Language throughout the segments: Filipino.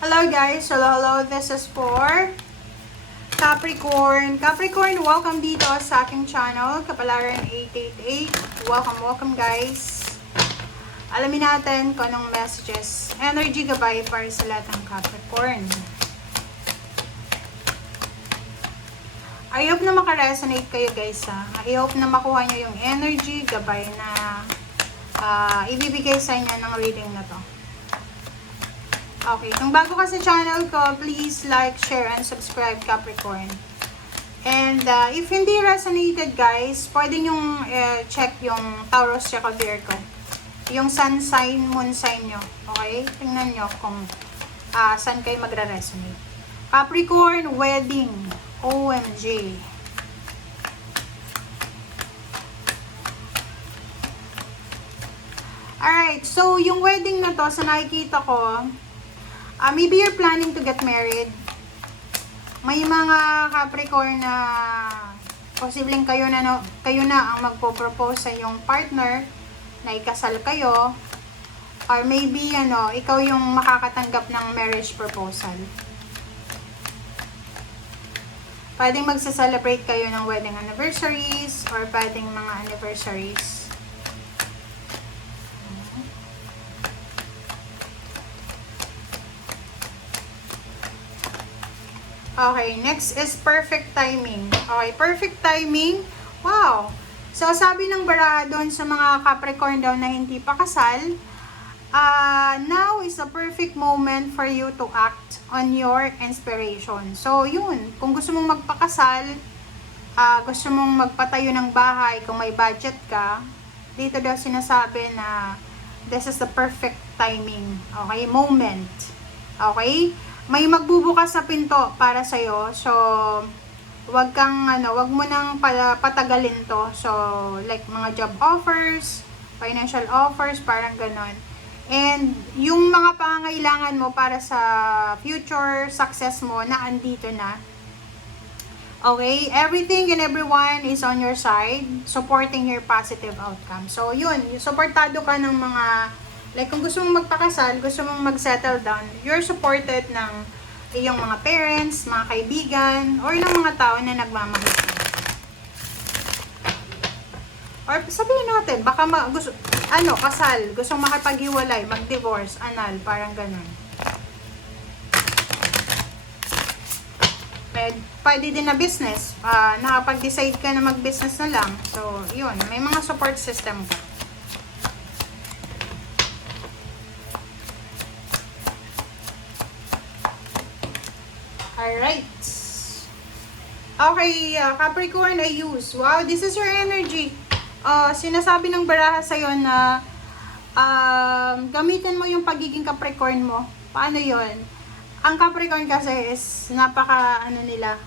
Hello guys, hello, this is for Capricorn. Capricorn, welcome dito sa aking channel, Kapalaran 888. Welcome guys. Alamin natin kung anong messages, energy gabay para sa lahat ng Capricorn. I hope na makaresonate kayo guys ha. I hope na makuha nyo yung energy gabay na ibibigay sa inyo ng reading na to. Okay, kung bago ka sa channel ko, please like, share, and subscribe Capricorn. And if hindi resonated guys, pwede nyong check yung Taurus tsaka Virgo. Yung sun sign, moon sign nyo. Okay? Tingnan nyo kung saan kayo magre-resonate. Capricorn, wedding. OMG. Alright, so yung wedding na to, sa nakikita ko, maybe you're planning to get married. May mga Capricorn na posibleng kayo na ang magpo-propose sa yung partner na ikasal kayo. Or maybe ikaw yung makakatanggap ng marriage proposal. Pwedeng magsa-celebrate kayo ng wedding anniversaries or pwedeng mga anniversaries. Okay, next is perfect timing. Okay, perfect timing. Wow! So, sabi ng baraha doon sa mga Capricorn daw na hindi pa kasal, now is a perfect moment for you to act on your inspiration. So, yun. Kung gusto mong magpakasal, gusto mong magpatayo ng bahay, kung may budget ka, dito daw sinasabi na this is the perfect timing. Okay? Moment. Okay? May magbubukas sa pinto para sa'yo. So, wag mo nang patagalin to. So, like mga job offers, financial offers, parang ganon. And, yung mga pangangailangan mo para sa future success mo na andito na. Okay? Everything and everyone is on your side, supporting your positive outcome. So, yun. Supportado ka ng mga like, kung gusto mong magpakasal, gusto mong mag-settle down, you're supported ng iyong mga parents, mga kaibigan, or ng mga tao na nagmamahal. Or sabihin natin, baka kasal, gusto mong makipaghiwalay, mag-divorce, anal, parang ganun. Pwede din na business, nakapag-decide ka na mag-business na lang. So, yun, may mga support system ka. Alright. Okay, Capricorn, I use. Wow, this is your energy. Sinasabi ng baraha sa'yo na gamitin mo yung pagiging Capricorn mo. Paano yon? Ang Capricorn kasi is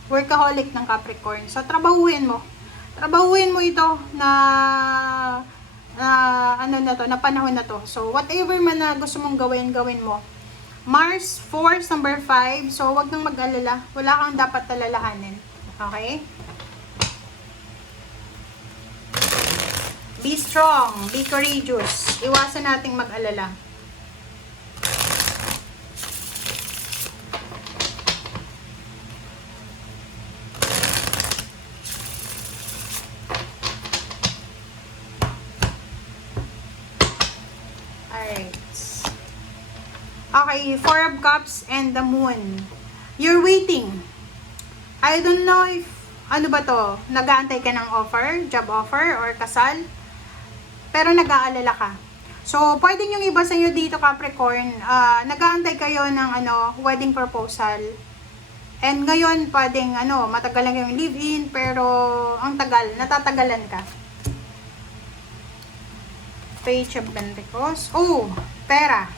workaholic ng Capricorn. So, trabahuin mo. Trabahuin mo ito na panahon na to. So, whatever man na gusto mong gawin mo. Mars, force number 5. So, wag nang mag-alala. Wala kang dapat talalahanin. Okay? Be strong. Be courageous. Iwasan nating mag-alala. Alright. Okay, Four of Cups and the Moon. You're waiting. I don't know if, nag-aantay ka ng offer, job offer, or kasal. Pero nag-aalala ka. So, pwedeng yung iba sa inyo dito, Capricorn, nag-aantay kayo ng wedding proposal. And ngayon, pwedeng, matagal lang yung live-in, pero ang tagal, natatagalan ka. Page of Pentacles. Oh, pera.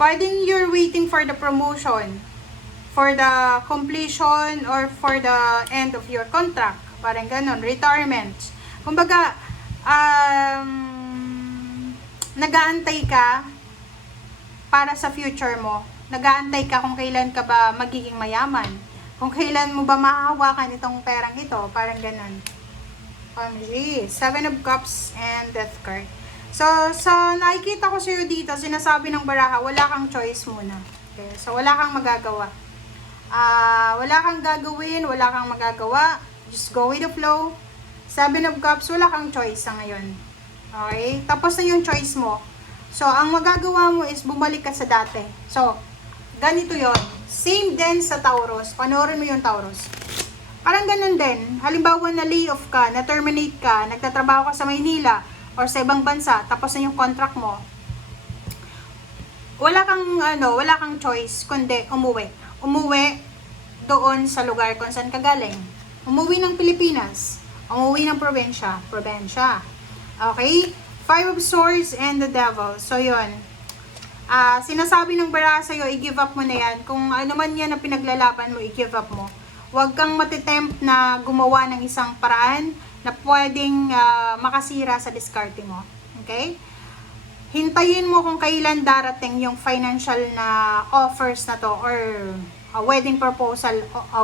Pwedeng you're waiting for the promotion, for the completion, or for the end of your contract. Parang ganon, retirement. Kumbaga, nag-aantay ka para sa future mo. Nag-aantay ka kung kailan ka ba magiging mayaman. Kung kailan mo ba mahahawakan itong perang ito. Parang ganon. OMG. Seven of Cups and Death card. So, nakikita ko sa'yo dito, sinasabi ng baraha, wala kang choice muna. Okay, so wala kang magagawa. Wala kang gagawin, wala kang magagawa. Just go with the flow. Seven of Cups, wala kang choice sa ngayon. Okay? Tapos na yung choice mo. So, ang magagawa mo is bumalik ka sa dati. So, ganito yon. Same din sa Taurus. Panoorin mo yung Taurus. Parang ganun din. Halimbawa na lay off ka, na terminate ka, nagtatrabaho ka sa Maynila or sa ibang bansa, tapos na yung contract mo. Wala kang choice kundi umuwi. Umuwi doon sa lugar kung saan ka galing. Umuwi ng Pilipinas. Umuwi ng probinsya. Okay? Five of Swords and the Devil. So, yun. Sinasabi ng bara sa'yo, i-give up mo na yan. Kung ano man yan na pinaglalaban mo, i-give up mo. Huwag kang matitempt na gumawa ng isang paraan na pwedeng makasira sa diskarte mo. Okay? Hintayin mo kung kailan darating yung financial na offers na to or wedding proposal,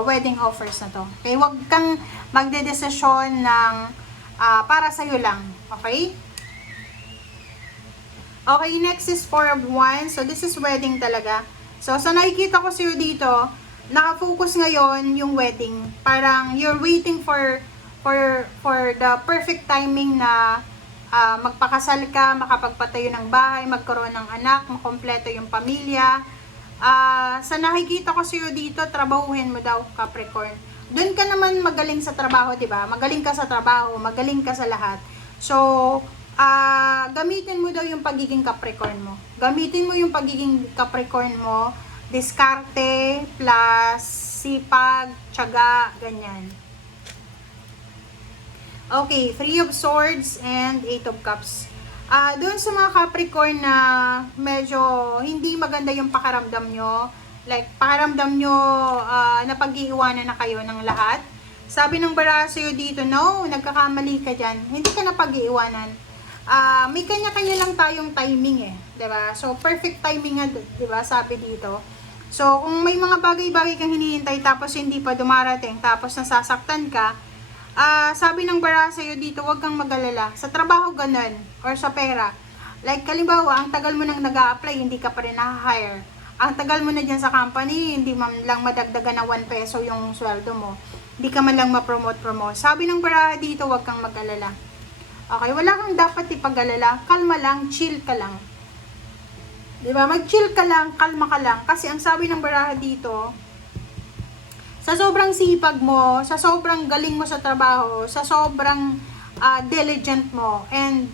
wedding offers na to. Okay? Huwag kang magdedesisyon ng para sa'yo lang. Okay? Okay, next is Four of Wands. So, this is wedding talaga. So, sa nakikita ko sa'yo dito, nakafocus ngayon yung wedding. Parang you're waiting for the perfect timing na magpakasal ka, makapagpatayo ng bahay, magkaroon ng anak, makompleto yung pamilya. Sa nakikita ko sa'yo dito, trabahuhin mo daw, Capricorn. Doon ka naman magaling sa trabaho, diba? Magaling ka sa trabaho, magaling ka sa lahat. So, gamitin mo daw yung pagiging Capricorn mo. Gamitin mo yung pagiging Capricorn mo, diskarte, plus sipag, tiyaga, ganyan. Okay, Three of Swords and Eight of Cups. Doon sa mga Capricorn na medyo hindi maganda yung pakaramdam nyo, like pakaramdam nyo na pag-iiwanan na kayo ng lahat. Sabi ng bara sa'yo dito, no, nagkakamali ka dyan. Hindi ka na pag-iiwanan. May kanya-kanya lang tayong timing eh. Diba? So, perfect timing nga, diba? Sabi dito. So, kung may mga bagay-bagay kang hinihintay tapos hindi pa dumarating, tapos nasasaktan ka, sabi ng bara sa'yo dito, huwag kang mag-alala. Sa trabaho ganun, or sa pera. Like, kalimbawa, ang tagal mo nang nag-a-apply, hindi ka pa rin na-hire. Ang tagal mo na dyan sa company, hindi man lang madagdagan ng 1 peso yung sweldo mo. Hindi ka man lang ma-promote. Sabi ng bara dito, huwag kang mag-alala. Okay, wala kang dapat ipag-alala. Kalma lang, chill ka lang. Diba? Mag-chill ka lang, kalma ka lang. Kasi ang sabi ng baraha dito, sa sobrang sipag mo, sa sobrang galing mo sa trabaho, sa sobrang diligent mo, and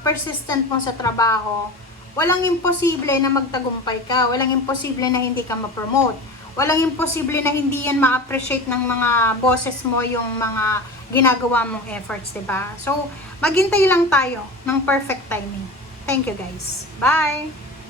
persistent mo sa trabaho, walang imposible na magtagumpay ka. Walang imposible na hindi ka ma-promote. Walang imposible na hindi yan ma-appreciate ng mga bosses mo yung mga ginagawa mong efforts, diba? So, maghintay lang tayo ng perfect timing. Thank you guys. Bye!